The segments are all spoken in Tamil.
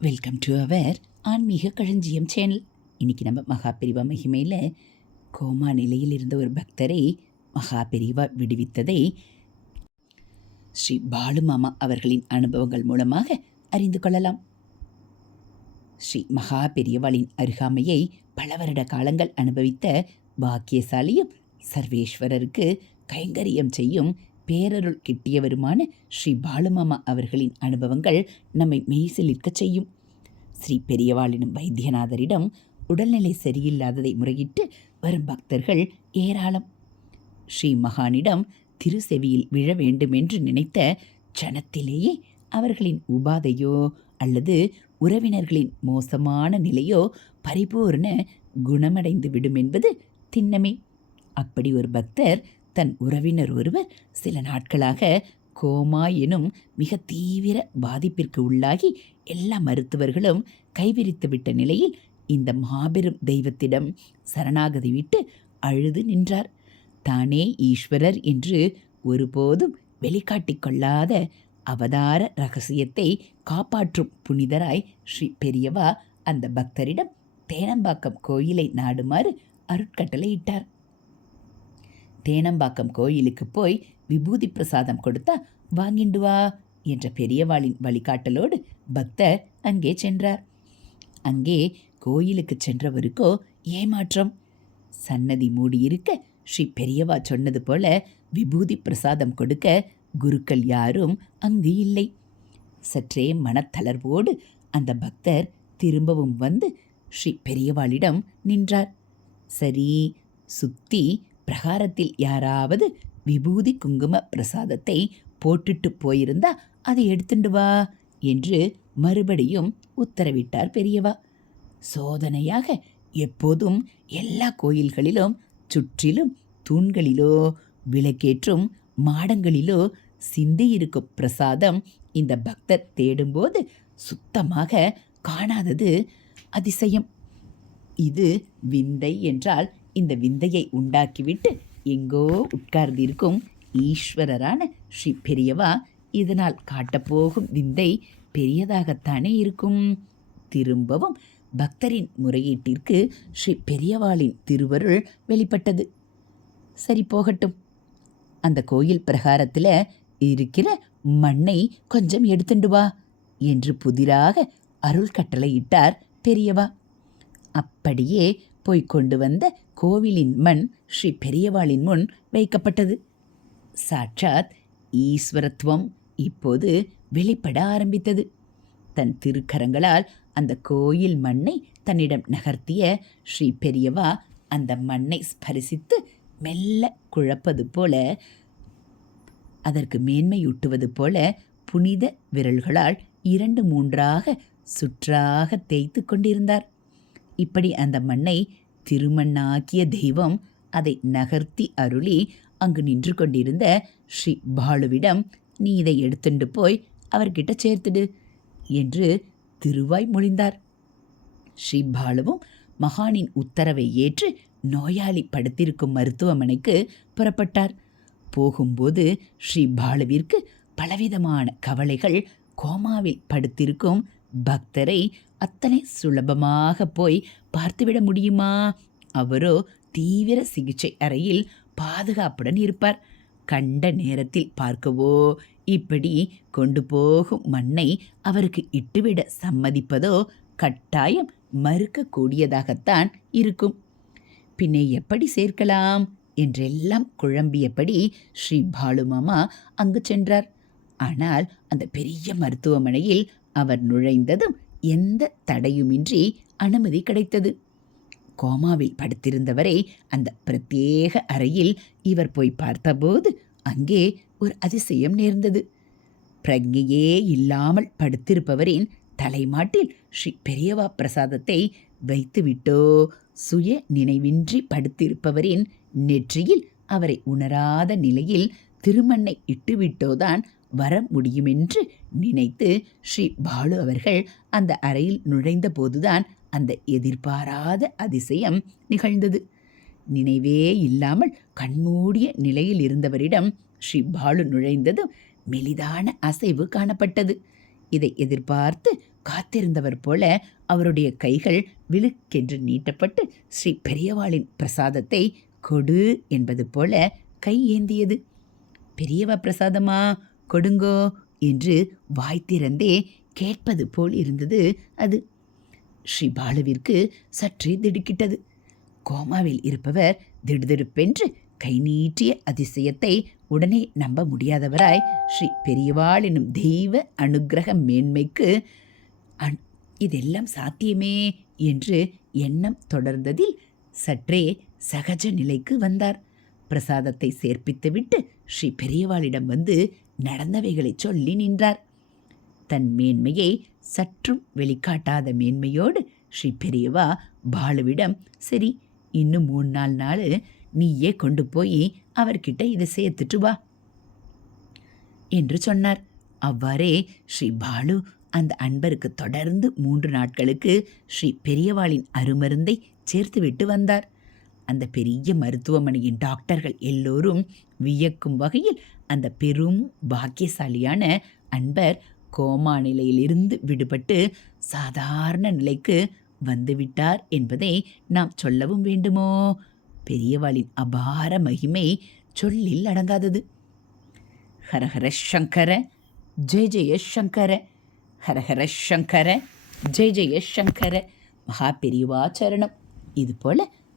வெல்கம் டு அவர் ஆன்மீக களஞ்சியம் சேனல் இன்னைக்கு நம்ம மகாபெரிவா மகிமையில் கோமா நிலையில் இருந்த ஒரு பக்தரை மகாபெரிவா விடுவித்ததை ஸ்ரீ பாலுமாமா அவர்களின் அனுபவங்கள் மூலமாக அறிந்து கொள்ளலாம். ஸ்ரீ மகா பெரியவாளின் அருகாமையை பல வருட காலங்கள் அனுபவித்த பாக்கியசாலியும் சர்வேஸ்வரருக்கு கைங்கரியம் செய்யும் பேரருள் கிட்டியவருமான ஸ்ரீ பாலுமாமா அவர்களின் அனுபவங்கள் நம்மை மெய்சிலிருக்கச் செய்யும். ஸ்ரீ பெரியவாளினும் வைத்தியநாதரிடம் உடல்நிலை சரியில்லாததை முறையிட்டு வரும் பக்தர்கள் ஏராளம். ஸ்ரீ மகானிடம் திருசெவியில் விழ வேண்டுமென்று நினைத்த ஜனத்திலேயே அவர்களின் உபாதையோ அல்லது உறவினர்களின் மோசமான நிலையோ பரிபூர்ண குணமடைந்து விடும் என்பது திண்ணமே. அப்படி ஒரு பக்தர் தன் உறவினர் ஒருவர் சில நாட்களாக கோமா எனும் மிக தீவிர பாதிப்பிற்கு உள்ளாகி எல்லா மருத்துவர்களும் கைவிரித்துவிட்ட நிலையில் இந்த மாபெரும் தெய்வத்திடம் சரணாகதி விட்டு அழுது நின்றார். தானே ஈஸ்வரர் என்று ஒருபோதும் வெளிக்காட்டிக் கொள்ளாத அவதார ரகசியத்தை காப்பாற்றும் புனிதராய் ஸ்ரீ பெரியவா அந்த பக்தரிடம் தேனம்பாக்கம் கோயிலை நாடுமாறு அருட்கட்டளையிட்டார். தேனம்பாக்கம் கோயிலுக்கு போய் விபூதி பிரசாதம் கொடுத்தா வாங்கிண்டு வா என்ற பெரியவாளின் வழிகாட்டலோடு பக்தர் அங்கே சென்றார். அங்கே கோயிலுக்கு சென்றவருக்கோ ஏமாற்றம். சன்னதி மூடியிருக்க ஸ்ரீ பெரியவா சொன்னது போல விபூதி பிரசாதம் கொடுக்க குருக்கள் யாரும் அங்கு இல்லை. சற்றே மனத்தளர்வோடு அந்த பக்தர் திரும்பவும் வந்து ஸ்ரீ பெரியவாளிடம் நின்றார். சரி சுத்தி பிரகாரத்தில் யாராவது விபூதி குங்கும பிரசாதத்தை போட்டுட்டு போயிருந்தா அதை எடுத்துண்டு வா என்று மறுபடியும் உத்தரவிட்டார் பெரியவா. சோதனையாக எப்போதும் எல்லா கோயில்களிலும் சுற்றிலும் தூண்களிலோ விளக்கேற்றும் மாடங்களிலோ சிந்தியிருக்கும் பிரசாதம் இந்த பக்தர் தேடும்போது சுத்தமாக காணாதது அதிசயம். இது விந்தை என்றால் இந்த விந்தையை உண்டாக்கிவிட்டு எங்கோ உட்கார்ந்திருக்கும் ஈஸ்வரரான ஸ்ரீ பெரியவா இதனால் காட்டப்போகும் விந்தை பெரியதாகத்தானே இருக்கும். திரும்பவும் பக்தரின் முறையீட்டிற்கு ஸ்ரீ பெரியவாளின் திருவருள் வெளிப்பட்டது. சரி போகட்டும். அந்த கோயில் பிரகாரத்தில் இருக்கிற மண்ணை கொஞ்சம் எடுத்துண்டு வா என்று புதிராக அருள் கட்டளையிட்டார் பெரியவா. அப்படியே போய் கொண்டு வந்த கோவிலின் மண் ஸ்ரீ பெரியவாளின் முன் வைக்கப்பட்டது. சாட்சாத் ஈஸ்வரத்துவம் இப்போது வெளிப்பட ஆரம்பித்தது. தன் திருக்கரங்களால் அந்த கோயில் மண்ணை தன்னிடம் நகர்த்திய ஸ்ரீ பெரியவா அந்த மண்ணை ஸ்பரிசித்து மெல்ல குழப்பது போல அதற்கு மேன்மையூட்டுவது போல புனித விரல்களால் இரண்டு மூன்றாக சுற்றாக தேய்த்து கொண்டிருந்தார். இப்படி அந்த மண்ணை திருமண்ணாக்கிய தெய்வம் அதை நகர்த்தி அருளி அங்கு நின்று கொண்டிருந்த ஸ்ரீ பாலுவிடம் நீ இதை எடுத்துண்டு போய் அவர்கிட்ட சேர்த்துடு என்று திருவாய் மொழிந்தார். ஸ்ரீ பாலுவும் மகானின் உத்தரவை ஏற்று நோயாளி படுத்திருக்கும் மருத்துவமனைக்கு புறப்பட்டார். போகும்போது ஸ்ரீ பாலுவிற்கு பலவிதமான கவலைகள் கோமாவில் படுத்திருக்கும் பக்தரை அத்தனை சுலபமாக போய் பார்த்துவிட முடியுமா? அவரோ தீவிர சிகிச்சை அறையில் பாதுகாப்புடன் இருப்பார். கண்ட நேரத்தில் பார்க்கவோ? இப்படி கொண்டு போகும் மண்ணை அவருக்கு இட்டுவிட சம்மதிப்பதோ கட்டாயம் மறுக்கக்கூடியதாகத்தான் இருக்கும். பின்னே எப்படி சேர்க்கலாம்? என்றெல்லாம் குழம்பியபடி ஸ்ரீ பாலுமாமா அங்கு சென்றார். ஆனால் அந்த பெரிய மருத்துவமனையில் அவர் நுழைந்ததும் எந்த தடையுமின்றி அனுமதி கிடைத்தது. கோமாவில் படுத்திருந்தவரை அந்த பிரத்யேக அறையில் இவர் போய் பார்த்தபோது அங்கே ஒரு அதிசயம் நேர்ந்தது. பிரக்ஞையே இல்லாமல் படுத்திருப்பவரின் தலைமாட்டில் ஸ்ரீ பெரியவா பிரசாதத்தை வைத்துவிட்டோ சுய நினைவின்றி படுத்திருப்பவரின் நெற்றியில் அவரை உணராத நிலையில் திருமண்ணை இட்டுவிட்டோதான் வர முடியுமென்று நினைத்து ஸ்ரீ பாலு அவர்கள் அந்த அறையில் நுழைந்த போதுதான் அந்த எதிர்பாராத அதிசயம் நிகழ்ந்தது. நினைவே இல்லாமல் கண்மூடிய நிலையில் இருந்தவரிடம் ஸ்ரீ பாலு நுழைந்ததும் மெலிதான அசைவு காணப்பட்டது. இதை எதிர்பார்த்து காத்திருந்தவர் போல அவருடைய கைகள் விழுக்கென்று நீட்டப்பட்டு ஸ்ரீ பெரியவாளின் பிரசாதத்தை கொடு என்பது போல கை ஏந்தியது. பெரியவா பிரசாதமா? கொடுங்கோ என்று வாய் திறந்தே கேட்பது போல் இருந்தது அது. ஸ்ரீ பாலுவிற்கு சற்றே திடுக்கிட்டது. கோமாவில் இருப்பவர் திடுதிடுப்பென்று கை நீட்டிய அதிசயத்தை உடனே நம்ப முடியாதவராய் ஸ்ரீ பெரியவாள் எனும் தெய்வ அனுகிரக மேன்மைக்கு அன் இதெல்லாம் சாத்தியமே? என்று எண்ணம் தொடர்ந்ததில் சற்றே சகஜ நிலைக்கு வந்தார். பிரசாதத்தை சேர்ப்பித்துவிட்டு ஸ்ரீ பெரியவாளிடம் வந்து நடந்தவைகளை சொல்லி நின்றார். தன் மேன்மையை சற்றும் வெளிக்காட்டாத மேன்மையோடு ஸ்ரீ பெரியவா பாலுவிடம் சரி இன்னும் மூணு நாள் நாள் நீயே கொண்டு போய் அவர்கிட்ட இதை சேர்த்துட்டு வா என்று சொன்னார். அவ்வாறே ஸ்ரீ பாலு அந்த அன்பருக்கு தொடர்ந்து மூன்று நாட்களுக்கு ஸ்ரீ பெரியவாளின் அருமருந்தை சேர்த்துவிட்டு வந்தார். அந்த பெரிய மருத்துவமனையின் டாக்டர்கள் எல்லோரும் வியக்கும் வகையில் அந்த பெரும் பாக்கியசாலியான அன்பர் கோமா நிலையிலிருந்து விடுபட்டு சாதாரண நிலைக்கு வந்துவிட்டார் என்பதை நாம் சொல்லவும் வேண்டுமோ? பெரியவாளின் அபார மகிமை சொல்லில் அடங்காதது. ஹரஹர சங்கர ஜெய ஜெய சங்கர ஹரஹர சங்கர ஜெய ஜெய சங்கர மகா பெரியவா சரணம். இது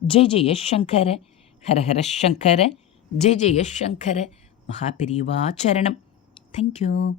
ஜெய் ஜெய சங்கர ஹரஹர சங்கர ஜெய் ஜெய சங்கர மகாபிரிவா சரணம். தேங்க்யூ